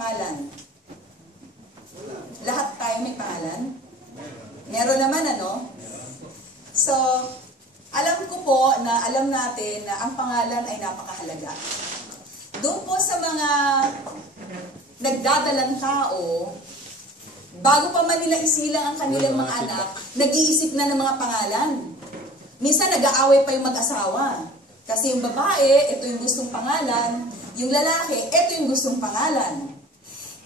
pangalan? Lahat tayo may pangalan? Meron naman, ano? So, alam ko po na alam natin na ang pangalan ay napakahalaga. Doon po sa mga nagdadalang tao, bago pa man nila isilang ang kanilang mga anak, nag-iisip na ng mga pangalan. Minsan nag-aaway pa yung mag-asawa. Kasi yung babae, ito yung gustong pangalan. Yung lalaki, ito yung gustong pangalan.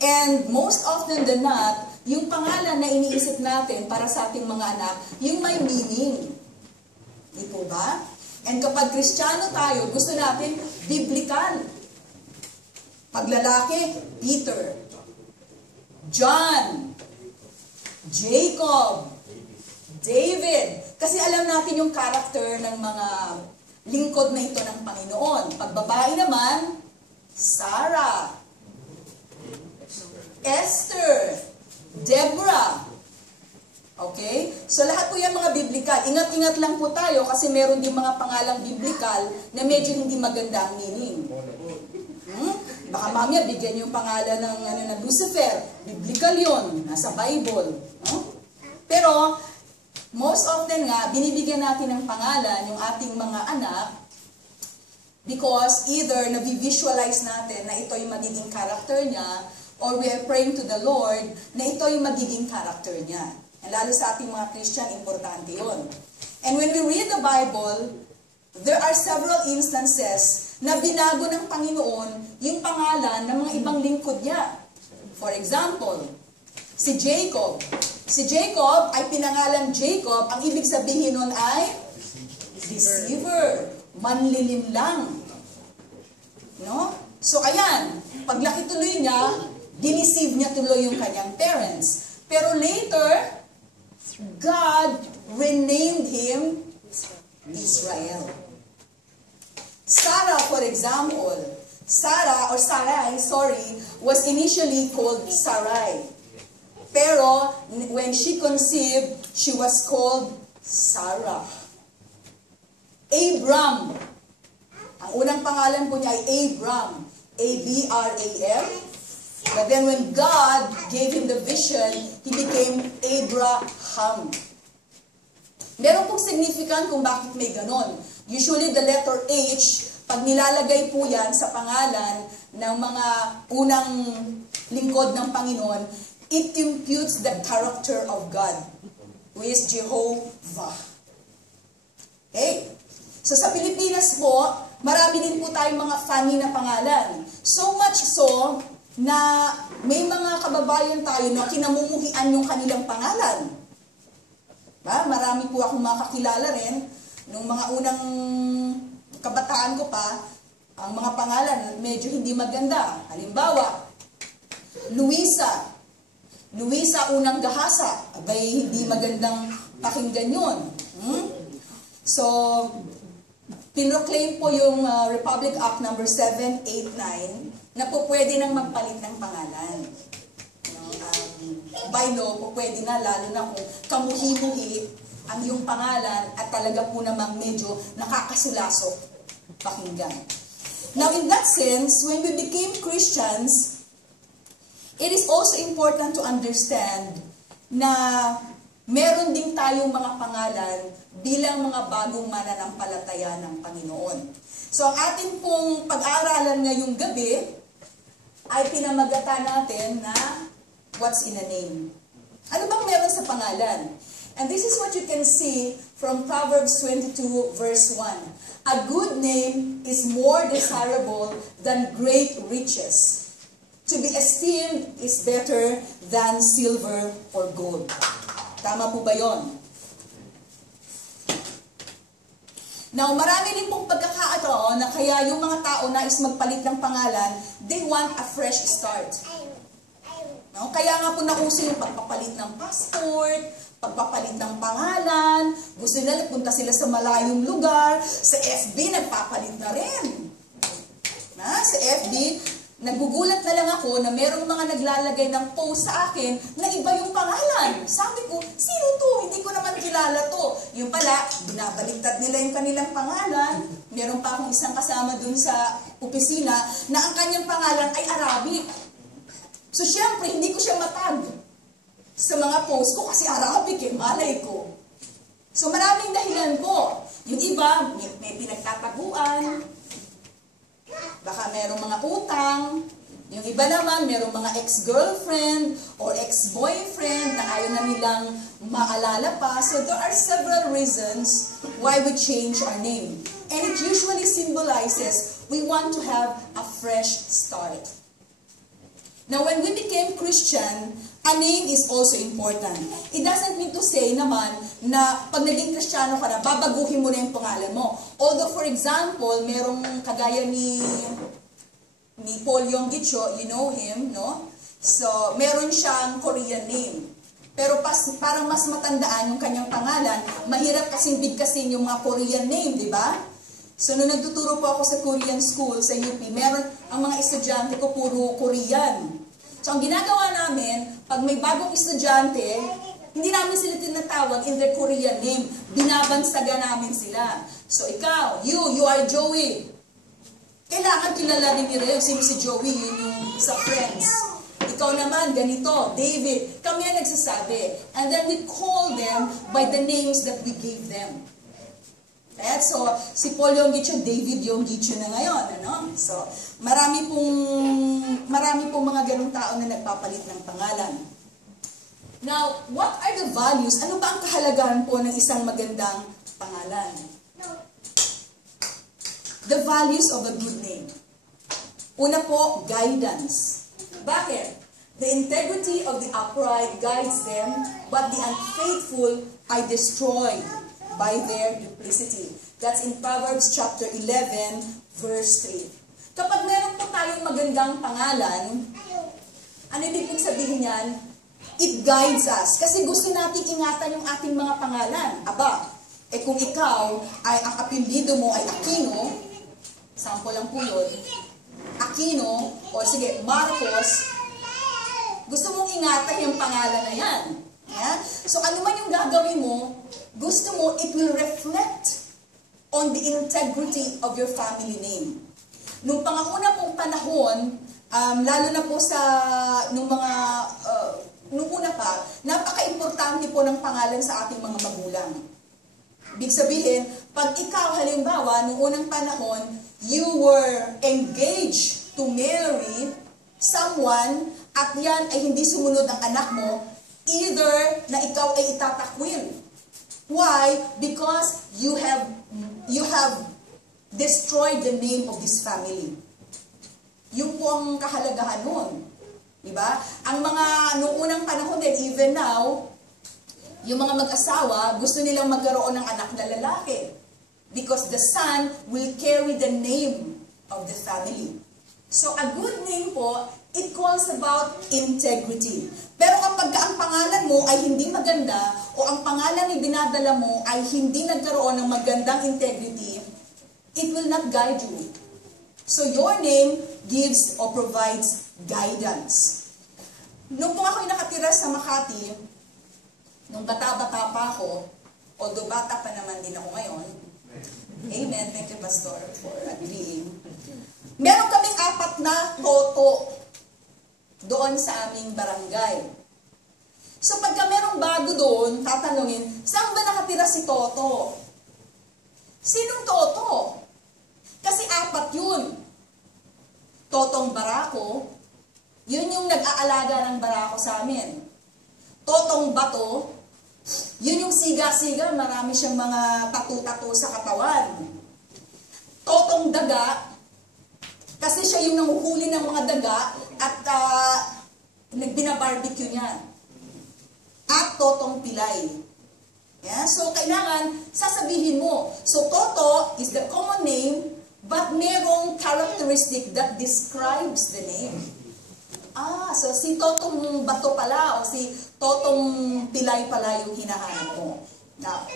And most often than not, yung pangalan na iniisip natin para sa ating mga anak, yung may meaning. Di po ba? And kapag Kristiyano tayo, gusto natin biblical. Pag lalaki, Peter, John, Jacob, David. Kasi alam natin yung character ng mga lingkod na ito ng Panginoon. Pag babae naman, Sarah, Esther, Deborah. Okay? So lahat po yan mga biblical. Ingat-ingat lang po tayo kasi meron din mga pangalang biblical na medyo hindi maganda ang meaning. Baka mamaya bigyan yung pangalan ng Lucifer. Biblical yun. Nasa Bible. Pero, most often nga, binibigyan natin ng pangalan yung ating mga anak because either nabivisualize natin na ito yung magiging character niya or we are praying to the Lord na ito yung magiging character niya. And lalo sa ating mga Christian, importante yun. And when we read the Bible, there are several instances na binago ng Panginoon yung pangalan ng mga ibang lingkod niya. For example, si Jacob. Si Jacob ay pinangalan Jacob. Ang ibig sabihin nun ay deceiver. Manlilim lang. No? So ayan, paglaki tuloy niya, diniceive niya tuloy yung kanyang parents. Pero later, God renamed him Israel. Sarah, for example, Sarai, was initially called Sarai. Pero, when she conceived, she was called Sarah. Abram. Ang unang pangalan po niya ay Abram. A-B-R-A-M. But then when God gave him the vision, he became Abraham. Meron pong significant kung bakit may ganon. Usually the letter H, pag nilalagay po yan sa pangalan ng mga unang lingkod ng Panginoon, it imputes the character of God, who is Jehovah. Okay? So sa Pilipinas po, marami din po tayong mga funny na pangalan. So much so, na may mga kababayan tayo na kinamumuhian yung kanilang pangalan. Marami po akong makakilala rin. Nung mga unang kabataan ko pa, ang mga pangalan medyo hindi maganda. Halimbawa, Luisa. Luisa unang gahasa. Abay, hindi magandang pakinggan yun. So, pinroclaim po yung Republic Act No. 789 na po pwede nang magpalit ng pangalan. By law, po pwede na, lalo na kung kamuhi-muhi ang iyong pangalan at talaga po namang medyo nakakasulasok pakinggan. Now, in that sense, when we became Christians, it is also important to understand na meron din tayong mga pangalan bilang mga bagong mananampalataya ng Panginoon. So, ang ating pong pag-aaralan ngayong gabi ay pinamagatan natin na what's in a name. Ano bang meron sa pangalan? And this is what you can see from Proverbs 22 verse 1. A good name is more desirable than great riches. To be esteemed is better than silver or gold. Tama po ba yun? Now, marami rin pong pagkakataon na kaya yung mga tao na is magpalit ng pangalan, they want a fresh start. No? Kaya nga po nauso yung pagpapalit ng passport, pagpapalit ng pangalan, gusto nila punta sila sa malayong lugar, sa FB nagpapalit na rin. Sa FB, nagugulat na lang ako na merong mga naglalagay ng post sa akin na iba yung pangalan. Sabi ko, sino to? Hindi ko naman kilala to. Yung pala, binabaliktad nila yung kanilang pangalan. Meron pa akong isang kasama dun sa opisina na ang kanyang pangalan ay Arabic. So, syempre, hindi ko siya matag sa mga post ko kasi Arabic malay ko. So, maraming dahilan po. Yung iba, may pinagtataguan, baka merong mga utang, yung iba naman, merong mga ex-girlfriend or ex-boyfriend na ayaw na nilang maalala pa. So, there are several reasons why we change our name. And it usually symbolizes we want to have a fresh start. Now, when we became Christian, a name is also important. It doesn't mean to say naman na pag naging Kristiyano ka na, babaguhin mo na yung pangalan mo. Although, for example, merong kagaya ni Paul Yonggi-cho, you know him, no? So, meron siyang Korean name. Pero parang mas matandaan yung kanyang pangalan, mahirap kasing bigkasin yung mga Korean name, di ba? So, nung nagtuturo po ako sa Korean school, sa UP, meron ang mga estudyante ko puro Korean. So, ang ginagawa namin, pag may bagong estudyante, hindi namin sila tinatawag in their Korean name. Binabansaga namin sila. So, ikaw, you are Joey. Kailangan kilala din nila yung sino si Joey, yun yung sa Friends. Ikaw naman, ganito, David. Kami ang nagsasabi. And then we call them by the names that we gave them. Right? So, si Paul Yonggi-cho, David Yonggi-cho na ngayon. Ano? So, marami pong mga ganung tao na nagpapalit ng pangalan. Now, what are the values? Ano ba ang kahalagahan po ng isang magandang pangalan? The values of a good name. Una po, guidance. Bakit? The integrity of the upright guides them, but the unfaithful are destroyed by their duplicity. That's in Proverbs chapter 11, verse 3. Kapag meron po tayong magandang pangalan, ano ibig sabihin yan? It guides us. Kasi gusto natin ingatan yung ating mga pangalan. Aba, kung ikaw ay ang apelyido mo ay Aquino, sample lang po yun, Aquino, o sige, Marcos, gusto mong ingatan yung pangalan na yan. Yeah? So ano man yung gagawin mo, gusto mo, it will reflect on the integrity of your family name. Nung panguna pong panahon, lalo na po sa, nung una pa, napaka-importante po ng pangalan sa ating mga magulang. Ibig sabihin, pag ikaw halimbawa, nung unang panahon, you were engaged to marry someone, at yan ay hindi sumunod ang anak mo, either na ikaw ay itatakwil. Why? Because you have destroyed the name of this family. Yung po ang kahalagahan nun. Diba? Ang mga, noong unang panahon din, even now, yung mga mag-asawa, gusto nilang magkaroon ng anak na lalaki. Because the son will carry the name of the family. So, a good name po, it calls about integrity. Pero kapag ang pangalan mo ay hindi maganda, o ang pangalan na dinadala mo ay hindi nagkaroon ng magandang integrity, it will not guide you. So, your name gives or provides guidance. Nung po ako'y nakatira sa Makati, nung bata-bata pa ako, although bata pa naman din ako ngayon, amen, thank you Pastor for agreeing. Meron kaming 4 na toto doon sa aming barangay. So pagka merong bago doon, tatanungin, saan ba nakatira si Toto? Sinong Toto? Kasi 4 yun. Totong Barako, yun yung nag-aalaga ng barako sa amin. Totong Bato, yun yung siga-siga, marami siyang mga tatu-tatu sa katawan. Totong Daga, kasi siya yung nanguhuli ng mga daga at nagbina-barbecue niya. At Totong Pilay. Yeah? So, kailangan sasabihin mo. So, Toto is the common name, but merong characteristic that describes the name. So si Totong Bato pala o si Totong Pilay pala yung hinahanap mo. Now,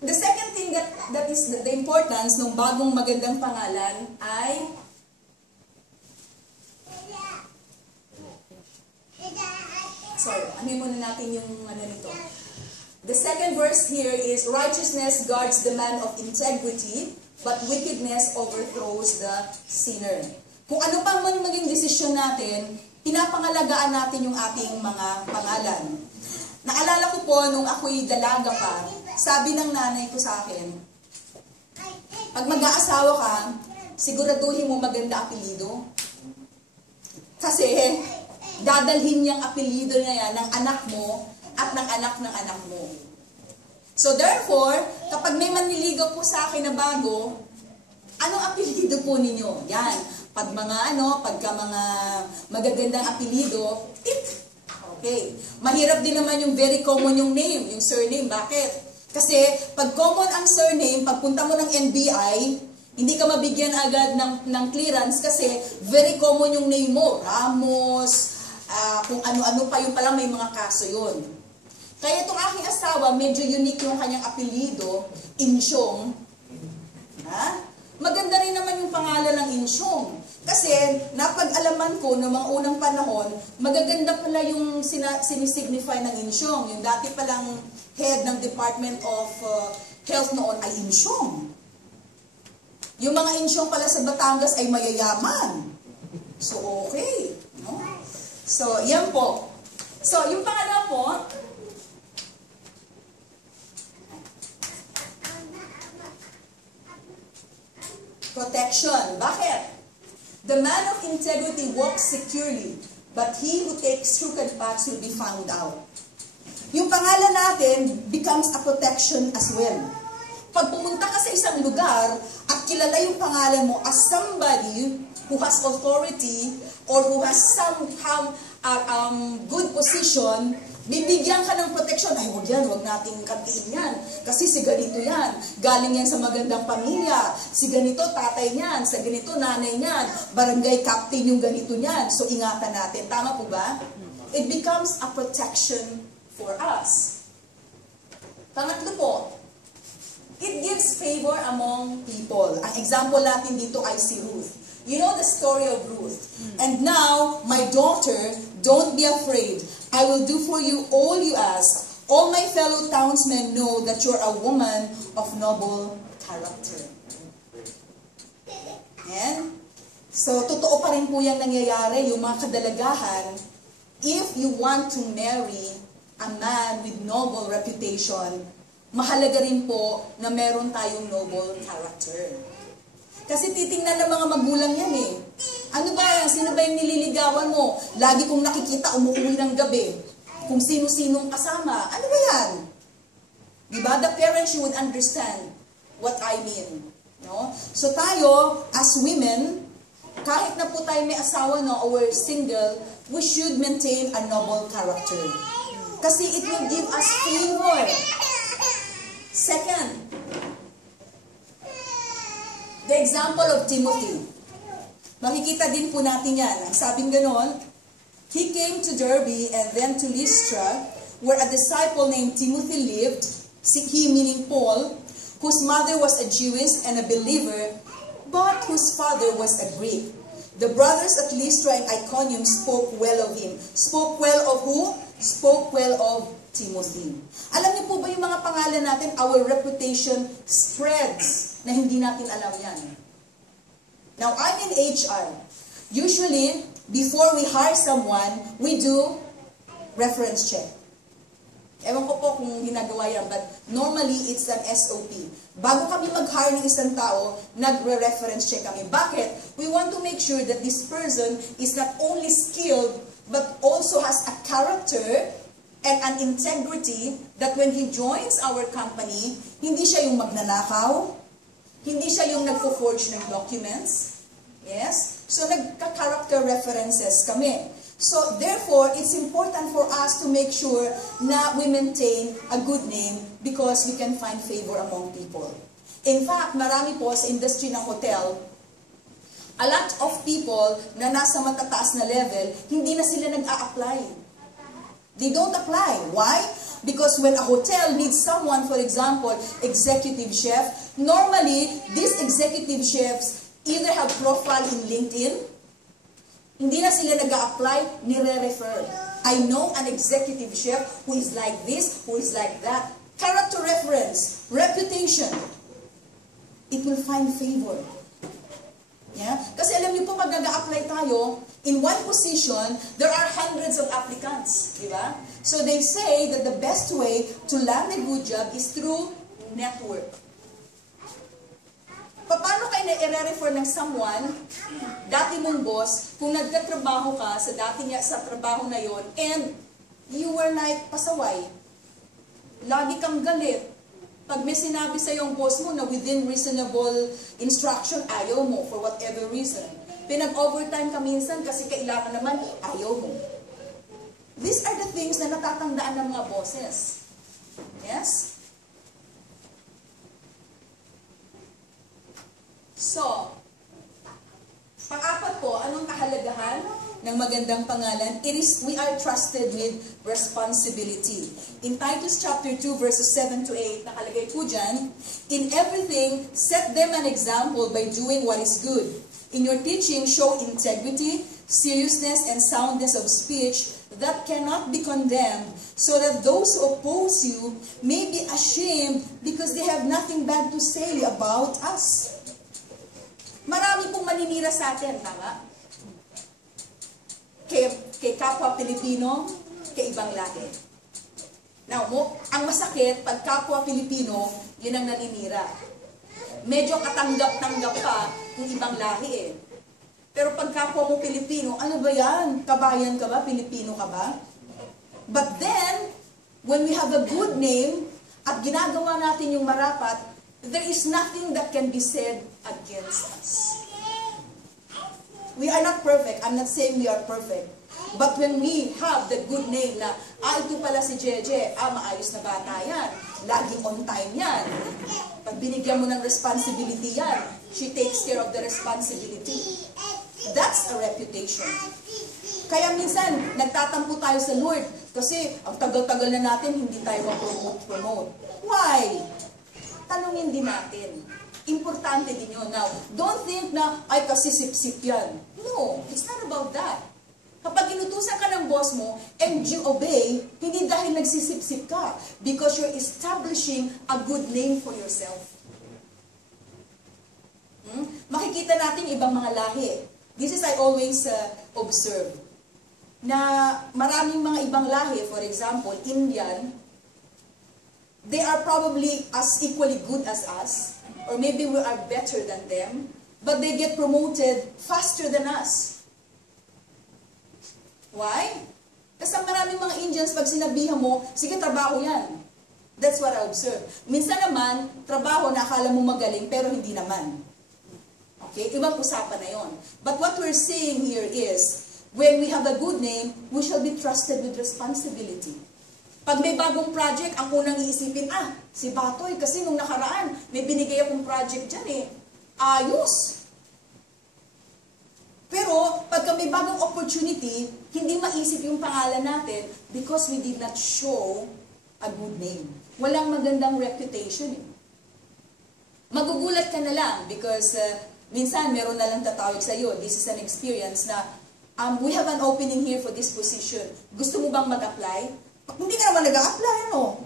the second thing that is the importance ng bagong magandang pangalan ay muna natin yung nito. The second verse here is, righteousness guards the man of integrity, but wickedness overthrows the sinner. Kung ano pa man maging desisyon natin, pinapangalagaan natin yung ating mga pangalan. Naalala ko po, nung ako'y dalaga pa, sabi ng nanay ko sa akin, pag mag-aasawa ka, siguraduhin mo maganda apelido. Kasi, dadalhin niyang apelido niya yan ng anak mo at ng anak mo. So therefore, kapag may manliligaw po sa akin na bago, anong apelido po ninyo? Yan. Pagka mga magagandang apelido, okay. Mahirap din naman yung very common yung name, yung surname. Bakit? Kasi pag common ang surname, pagpunta mo ng NBI, hindi ka mabigyan agad ng clearance kasi very common yung name mo. Ramos, kung ano-ano pa yung pala may mga kaso yun. Kaya itong aking asawa, medyo unique yung kanyang apelido, Insyong. Maganda rin naman yung pangalan ng Insyong. Kasi napag-alaman ko noong mga unang panahon, magaganda pala yung sinisignify ng Insyong. Yung dati palang head ng Department of Health noon ay Insyong. Yung mga Insyong pala sa Batangas ay mayayaman. So, okay. No? So, yan po. So, yung pangalawa po, protection. Bakit? The man of integrity walks securely, but he who takes crooked paths will be found out. Yung pangalan natin becomes a protection as well. Pag pumunta ka sa isang lugar at kilala yung pangalan mo as somebody who has authority or who has somehow good position, bibigyan ka ng protection. Ay, wag nating katiin yan. Kasi si ganito yan. Galing yan sa magandang pamilya. Si ganito, tatay niyan. Sa ganito, nanay niyan. Barangay captain yung ganito niyan. So, ingatan natin. Tama po ba? It becomes a protection for us. Pangatlo po, it gives favor among people. Ang example natin dito ay si Ruth. You know the story of Ruth. And now, my daughter, don't be afraid. I will do for you all you ask. All my fellow townsmen know that you're a woman of noble character. Yan. So, totoo pa rin po yung nangyayari, yung mga kadalagahan. If you want to marry a man with noble reputation, mahalaga rin po na meron tayong noble character. Kasi titingnan ng mga magulang yan eh. Ano ba yan? Sino ba yung nililigawan mo? Lagi kong nakikita umuwi ng gabi. Kung sino-sinong kasama. Ano ba yan? Diba? The parents should understand what I mean. No? So tayo, as women, kahit na po tayo may asawa no, or we're single, we should maintain a noble character. Kasi it will give us favor. Second, the example of Timothy. Makikita din po natin yan. Ang sabing ganon, he came to Derbe and then to Lystra, where a disciple named Timothy lived, he meaning Paul, whose mother was a Jewess and a believer, but whose father was a Greek. The brothers at Lystra and Iconium spoke well of him. Spoke well of who? Spoke well of Timothy. Alam niyo po ba yung mga pangalan natin, our reputation spreads na hindi natin alam yan. Now, I'm in HR. Usually, before we hire someone, we do reference check. Ewan ko po kung ginagawa yan, but normally, it's an SOP. Bago kami mag-hire ng isang tao, nagre-reference check kami. Bakit? We want to make sure that this person is not only skilled, but also has a character and an integrity that when he joins our company, hindi siya yung magnanakaw, hindi siya yung nagpo-forge ng documents. Yes? So, nagka-character references kami. So, therefore, it's important for us to make sure na we maintain a good name because we can find favor among people. In fact, marami po sa industry ng hotel, a lot of people na nasa matataas na level, hindi na sila nag-a-apply. They don't apply. Why? Because when a hotel needs someone, for example, executive chef, normally, these executive chefs either have profile in LinkedIn, hindi na sila nag-a-apply, nire-refer. I know an executive chef who is like this, who is like that. Character reference, reputation. It will find favor. Yeah? Kasi alam niyo po, pag nag-a-apply tayo, in one position, there are hundreds of applicants. Di ba? So they say that the best way to land a good job is through network. Paano kayo na-refer ng someone, dati mong boss, kung nagtatrabaho ka sa dati niya sa trabaho na yon, and you were like pasaway. Lagi kang galit. Pag may sinabi sa yung boss mo na within reasonable instruction, ayaw mo for whatever reason. Pinag-overtime ka minsan kasi kailangan naman, ayaw mo. These are the things na natatandaan ng mga bosses. Yes? So, pang-apat po, anong kahalagahan ng magandang pangalan? We are trusted with responsibility. In Titus chapter 2 verses 7 to 8, nakalagay po dyan, in everything, set them an example by doing what is good. In your teaching, show integrity, seriousness, and soundness of speech that cannot be condemned, so that those who oppose you may be ashamed because they have nothing bad to say about us. Marami pong maninira sa atin, tama? Kay kapwa Pilipino, kay ibang lahi. Now, ang masakit, pag kapwa Pilipino, yun ang naninira. Medyo katanggap-tanggap pa yung ibang lahi eh. Pero pag kapwa mo Pilipino, ano ba yan? Kabayan ka ba? Pilipino ka ba? But then, when we have a good name, at ginagawa natin yung marapat, there is nothing that can be said against us. We are not perfect. I'm not saying we are perfect. But when we have the good name na, ito pala si Jeje, maayos na bata yan. Laging on time yan. Pag binigyan mo ng responsibility yan, she takes care of the responsibility. That's a reputation. Kaya minsan, nagtatampo tayo sa Lord kasi ang tagal-tagal na natin, hindi tayo ma-promote. Why? Tanungin din natin. Importante din yun. Now, don't think na, ay kasi sip-sip yan. No, it's not about that. Kapag inutusan ka ng boss mo and you obey, hindi dahil nagsisip-sip ka. Because you're establishing a good name for yourself. Makikita natin ibang mga lahi. This is I always observe. Na maraming mga ibang lahi, for example, Indian, they are probably as equally good as us, or maybe we are better than them, but they get promoted faster than us. Why? Kasi maraming mga Indians, pag sinabihan mo, sige, trabaho yan. That's what I observe. Minsan naman, trabaho na akala mo magaling, pero hindi naman. Okay? Ibang usapan na yon. But what we're saying here is, when we have a good name, we shall be trusted with responsibility. Pag may bagong project, ang unang iisipin, si Batoy, kasi nung nakaraan, may binigay akong project dyan eh. Ayos! Pero, pagka may bagong opportunity, hindi maisip yung pangalan natin because we did not show a good name. Walang magandang reputation eh. Magugulat ka na lang because minsan meron na lang tatawag sa iyo. This is an experience na we have an opening here for this position. Gusto mo bang mag-apply? Hindi ka naman nag-a-apply, ano?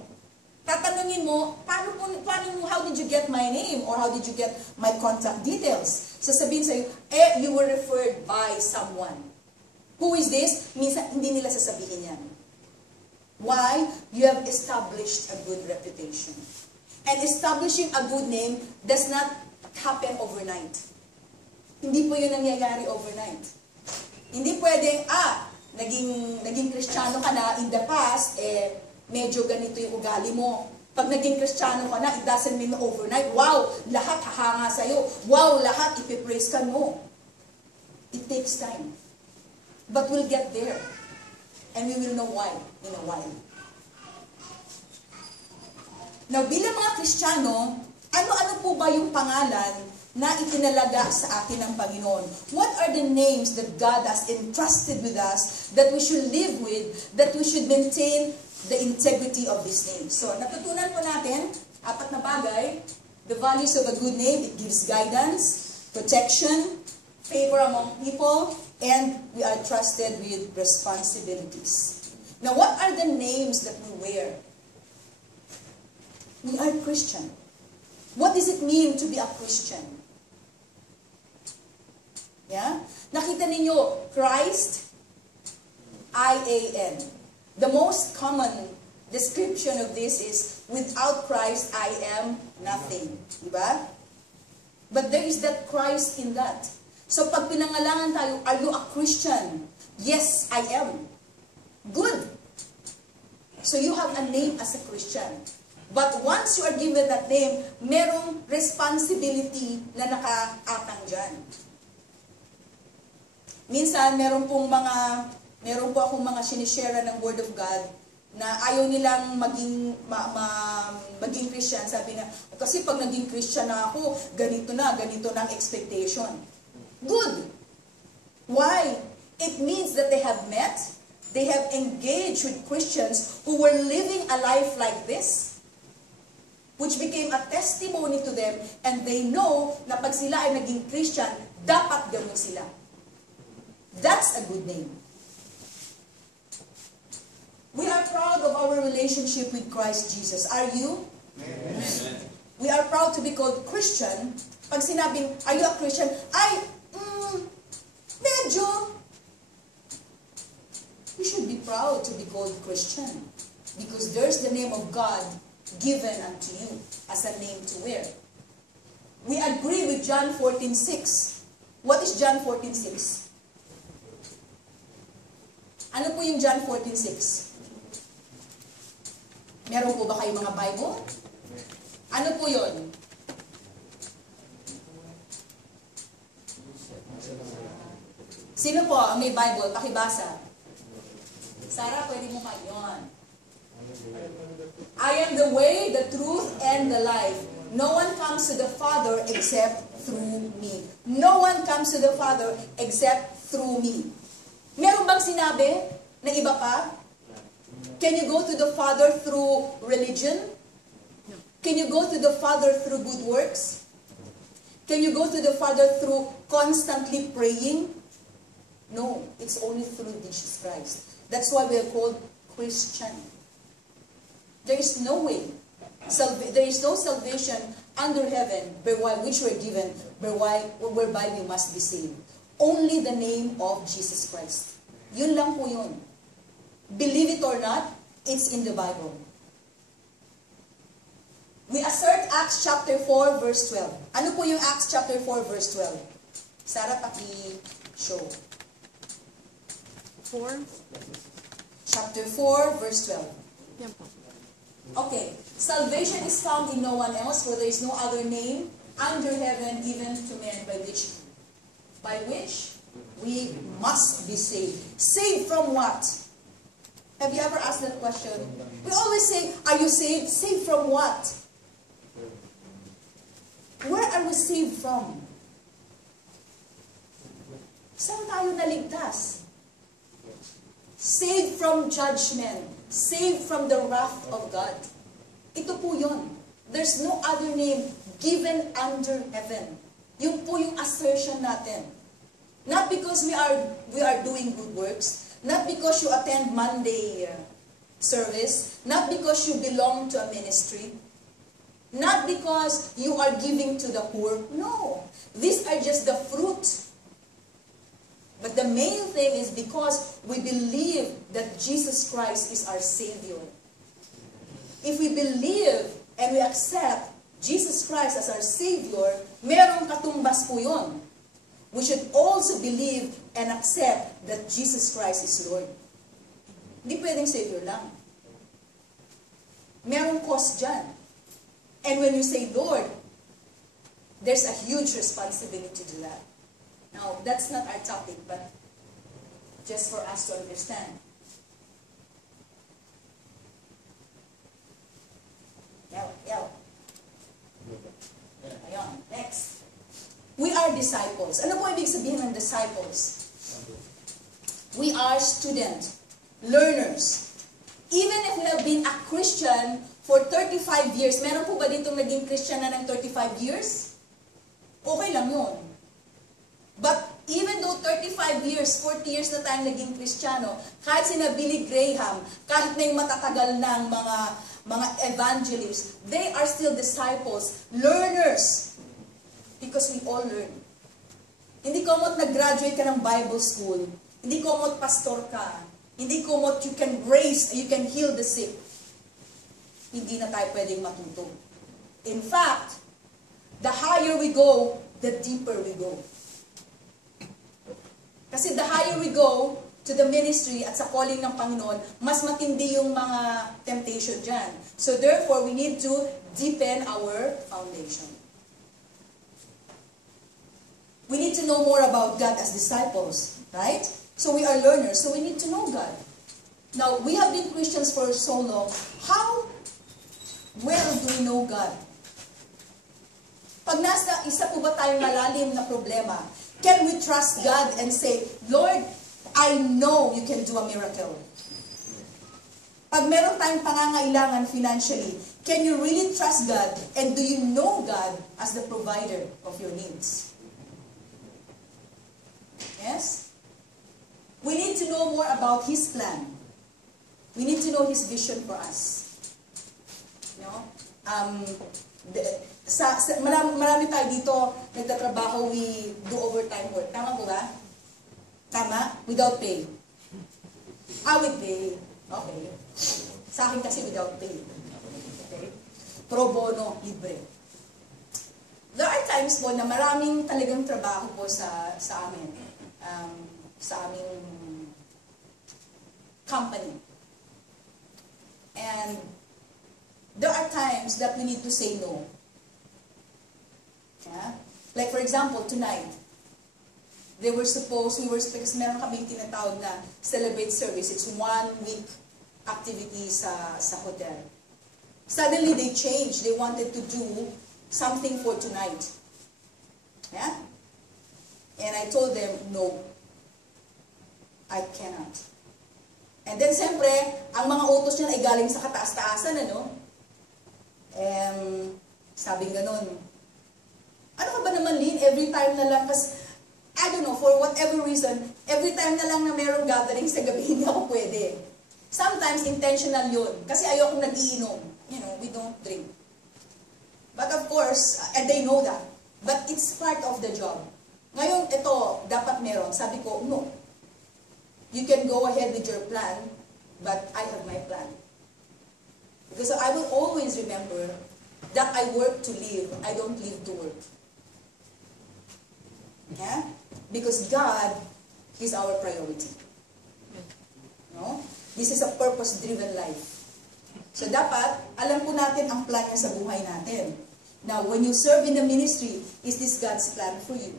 Tatanungin mo, how did you get my name? Or how did you get my contact details? Sasabihin sa'yo, you were referred by someone. Who is this? Minsan, hindi nila sasabihin yan. Why? You have established a good reputation. And establishing a good name does not happen overnight. Hindi po yun nangyayari overnight. Hindi pwedeng, naging Kristiyano ka na in the past, medyo ganito yung ugali mo. Pag naging Kristiyano ka na, it doesn't mean overnight, wow, lahat hahanga sa'yo. Wow, lahat ipipraise ka mo. It takes time. But we'll get there. And we will know why in a while. Now, bilang mga Kristiyano, ano-ano po ba yung pangalan na itinalaga sa atin ng Panginoon? What are the names that God has entrusted with us that we should live with, that we should maintain the integrity of these names? So, natutunan po natin, 4 na bagay. The values of a good name, it gives guidance, protection, favor among people, and we are trusted with responsibilities. Now, what are the names that we wear? We are Christian. What does it mean to be a Christian? Yeah? Nakita ninyo, Christ, I-A-N. The most common description of this is, without Christ, I am nothing. Diba? But there is that Christ in that. So pag pinangalangan tayo, are you a Christian? Yes, I am. Good. So you have a name as a Christian. But once you are given that name, merong responsibility na nakaatang dyan. Minsan, meron po akong mga sinishare ng Word of God na ayaw nilang maging Christian. Sabi na, kasi pag naging Christian na ako, ganito na ang expectation. Good. Why? It means that they have engaged with Christians who were living a life like this, which became a testimony to them, and they know na pag sila ay naging Christian, dapat ganun sila. That's a good name. We are proud of our relationship with Christ Jesus. Are you? Amen. We are proud to be called Christian. Pag sinabing, are you a Christian? Medyo. We should be proud to be called Christian. Because there's the name of God given unto you as a name to wear. We agree with John 14:6. What is John 14:6? Ano po yung John 14:6? Meron po ba kayong mga Bible? Ano po yun? Sino po ang may Bible? Pakibasa. Sarah, pwede mo kayo yun. I am the way, the truth, and the life. No one comes to the Father except through me. No one comes to the Father except through me. Meron bang sinabi na iba pa? Can you go to the Father through religion? Can you go to the Father through good works? Can you go to the Father through constantly praying? No, it's only through Jesus Christ. That's why we are called Christian. There is no way. There is no salvation under heaven by which we are given, whereby we must be saved. Only the name of Jesus Christ. Yun lang po yun. Believe it or not, it's in the Bible. We assert Acts chapter 4 verse 12. Ano po yung Acts chapter 4 verse 12? Sarah, paki-show. 4? Chapter 4 verse 12. Yan po. Okay. Salvation is found in no one else, for there is no other name under heaven given to men by which we must be saved. Saved from what? Have you ever asked that question? We always say, are you saved? Saved from what? Where are we saved from? Saan tayo naligtas? Saved from judgment. Saved from the wrath of God. Ito po yun. There's no other name given under heaven. Yun po yung assertion natin. Not because we are doing good works. Not because you attend Monday service. Not because you belong to a ministry. Not because you are giving to the poor. No. These are just the fruit. But the main thing is because we believe that Jesus Christ is our Savior. If we believe and we accept Jesus Christ as our Savior, merong katumbas po yun. We should also believe and accept that Jesus Christ is Lord. Hindi pwedeng Savior lang. Merong cause dyan. And when you say Lord, there's a huge responsibility to that. Now, that's not our topic, but just for us to understand. Yaw. Ayun, next. We are disciples. Ano po ibig sabihin ng disciples? We are students, learners. Even if we have been a Christian for 35 years, meron po ba ditong naging Christian na ng 35 years? Okay lang yun. But even though 35 years, 40 years na tayong naging Kristiyano, kahit sina Billy Graham, kahit na yung matatagal ng mga evangelists, they are still disciples, learners. Because we all learn. Hindi komot nag-graduate ka ng Bible school. Hindi komot pastor ka. Hindi komot you can raise, you can heal the sick. Hindi na tayo pwedeng matuto. In fact, the higher we go, the deeper we go. Kasi the higher we go to the ministry at sa calling ng Panginoon, mas matindi yung mga temptation dyan. So therefore, we need to deepen our foundation. We need to know more about God as disciples, right? So we are learners, so we need to know God. Now, we have been Christians for so long. How well do we know God? Pag nasa isa po ba tayong malalim na problema, can we trust God and say, Lord, I know you can do a miracle. Pag meron tayong pangangailangan financially, can you really trust God and do you know God as the provider of your needs? Yes? We need to know more about His plan. We need to know His vision for us. You know? Marami tayo dito nagtatrabaho, we do overtime work. Tama po ba? Tama? Without pay. With pay. Okay. Sa akin kasi without pay. Okay? Pro bono, libre. There are times po na maraming talagang trabaho po sa amin. Sa aming company. And there are times that we need to say no. Yeah? Like for example, tonight, we were because meron kami tinatawag na celebrate service. It's 1 week activity sa hotel. Suddenly they changed. They wanted to do something for tonight. Yeah? And I told them, no. I cannot. And then, siyempre, ang mga utos niya ay galing sa kataas-taasan, ano? Sabing ganun. Ano ka ba naman, Lynn? Every time na lang, kasi, I don't know, for whatever reason, every time na lang na merong gathering sa gabi, hindi ako pwede. Sometimes, intentional yun. Kasi ayokong nag-iinom. You know, we don't drink. But of course, and they know that. But it's part of the job. Ngayon, ito, dapat meron. Sabi ko, no. You can go ahead with your plan, but I have my plan. Because I will always remember that I work to live. I don't live to work. Yeah? Because God is our priority. No? This is a purpose-driven life. So dapat, alam po natin ang plan niya sa buhay natin. Now, when you serve in the ministry, is this God's plan for you?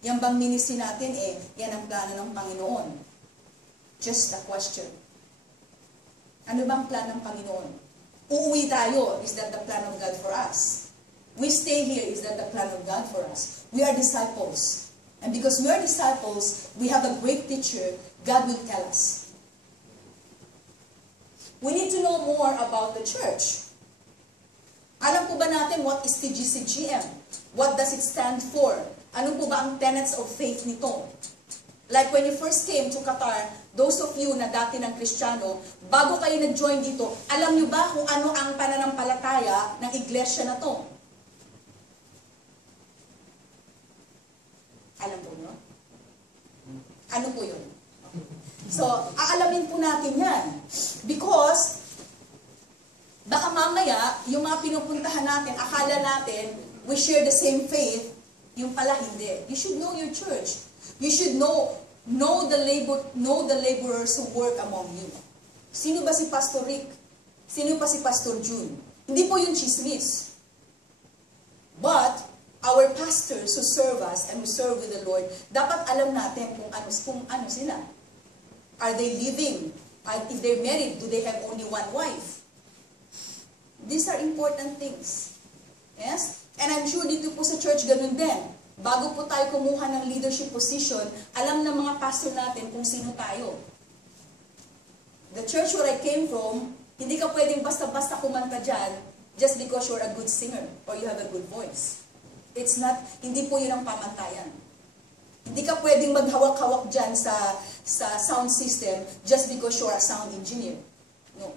Yan bang ministry natin yan ang plano ng Panginoon? Just a question. Ano bang plan ng Panginoon? Uuwi tayo, is that the plan of God for us? We stay here, is that the plan of God for us? We are disciples. And because we are disciples, we have a great teacher, God will tell us. We need to know more about the church. Alam po ba natin what is TGCGM? What does it stand for? Ano po ba ang tenets of faith nito? Like when you first came to Qatar, those of you na dati ng Kristiyano, bago kayo nag-join dito, alam nyo ba kung ano ang pananampalataya ng iglesia na to? Alam po nyo? Ano po yun? So, aalamin po natin yan. Because, baka mamaya, yung mga pinupuntahan natin, akala natin, we share the same faith, yung pala hindi. You should know your church. You should know the laborers who work among you. Sino ba si Pastor Rick? Sino pa si Pastor June? Hindi po yung chismis. But, our pastors who serve us and who serve with the Lord, dapat alam natin kung ano sila. Are they living? If they're married, do they have only one wife? These are important things. Yes? And I'm sure dito po sa church ganun din. Bago po tayo kumuha ng leadership position, alam ng mga pastor natin kung sino tayo. The church where I came from, hindi ka pwedeng basta-basta kumanta dyan just because you're a good singer or you have a good voice. It's not, hindi po yun ang pamantayan. Hindi ka pwedeng maghawak-hawak dyan sa sound system just because you're a sound engineer. No.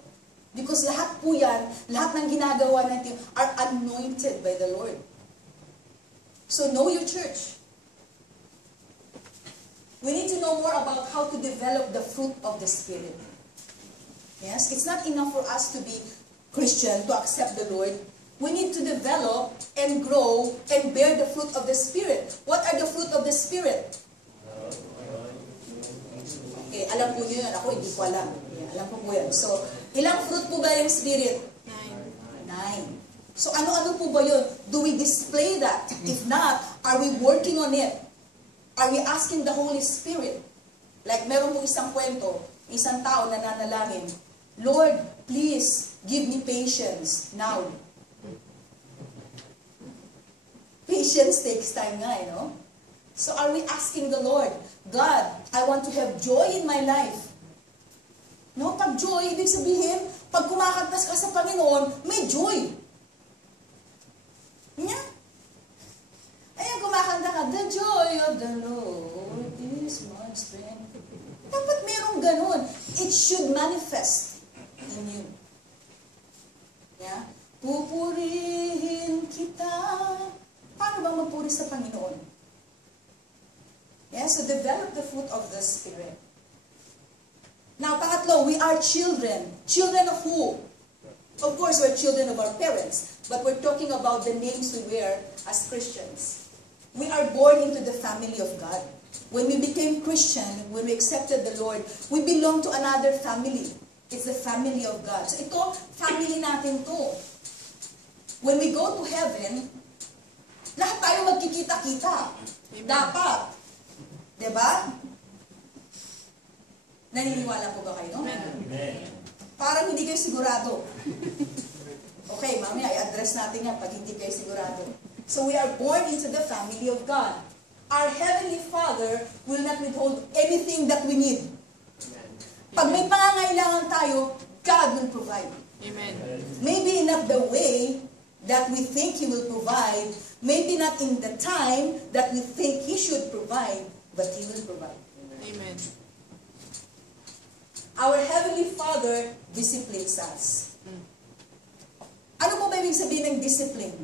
Because lahat po yan, lahat ng ginagawa natin are anointed by the Lord. So know your church. We need to know more about how to develop the fruit of the Spirit. Yes, it's not enough for us to be Christian, to accept the Lord. We need to develop and grow and bear the fruit of the Spirit. What are the fruit of the Spirit? Okay, alam po nyo yun. Ako, hindi ko alam. Yeah, alam ko po yan. So, ilang fruit po ba yung Spirit? 9. So, ano-ano po ba yun? Do we display that? If not, are we working on it? Are we asking the Holy Spirit? Like, meron po isang kwento, isang tao na nanalangin, Lord, please, give me patience now. Patience takes time nga, no? So are we asking the Lord, God, I want to have joy in my life. No, pag joy, ibig sabihin, pag kumakantas ka sa Panginoon, may joy. Yeah? Ayan, kumakanta ka, the joy of the Lord is my strength. Dapat merong ganun. It should manifest in you. Yeah? Pupurihin kita. Paano ba magpuri sa Panginoon? Yeah, so develop the fruit of the Spirit. Now, pangatlo, we are children. Children of who? Of course, we're children of our parents. But we're talking about the names we wear as Christians. We are born into the family of God. When we became Christian, when we accepted the Lord, we belong to another family. It's the family of God. So ito, family natin to. When we go to heaven, lahat tayo magkikita-kita. Dapat. Diba? Naniniwala po ba kayo? Amen. Parang hindi kayo sigurado. Okay, mamaya i-address natin yan pag hindi kayo sigurado. So we are born into the family of God. Our Heavenly Father will not withhold anything that we need. Pag may pangangailangan tayo, God will provide. Amen. Maybe not the way that we think He will provide, maybe not in the time that we think He should provide, but He will provide. Amen. Our Heavenly Father disciplines us. Ano po ba ibig sabihin ng discipline?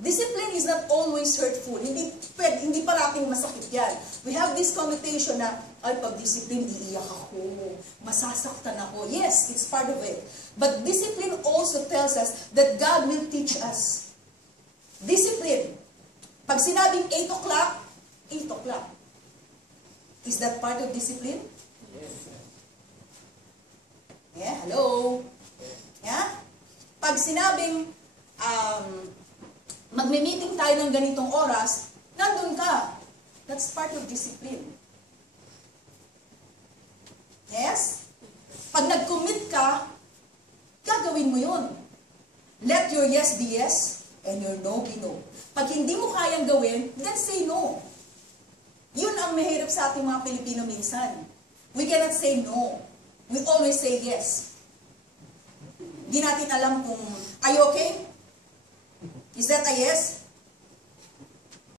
Discipline is not always hurtful. Hindi parating masakit yan. We have this connotation na, ay, pag discipline, iiyak ako. Masasaktan ako. Yes, it's part of it. But discipline also tells us that God will teach us. Discipline. Pag sinabing 8 o'clock, 8 o'clock. Is that part of discipline? Yes. Yeah, hello? Yeah? Pag sinabing, magme-meeting tayo ng ganitong oras, nandun ka. That's part of discipline. Yes? Pag nag-commit ka, gagawin mo yun. Let your yes be yes, and your no be no. Pag hindi mo kayang gawin, then say no. Yun ang mahirap sa ating mga Pilipino minsan. We cannot say no. We always say yes. Di natin alam kung, are you okay? Is that a yes?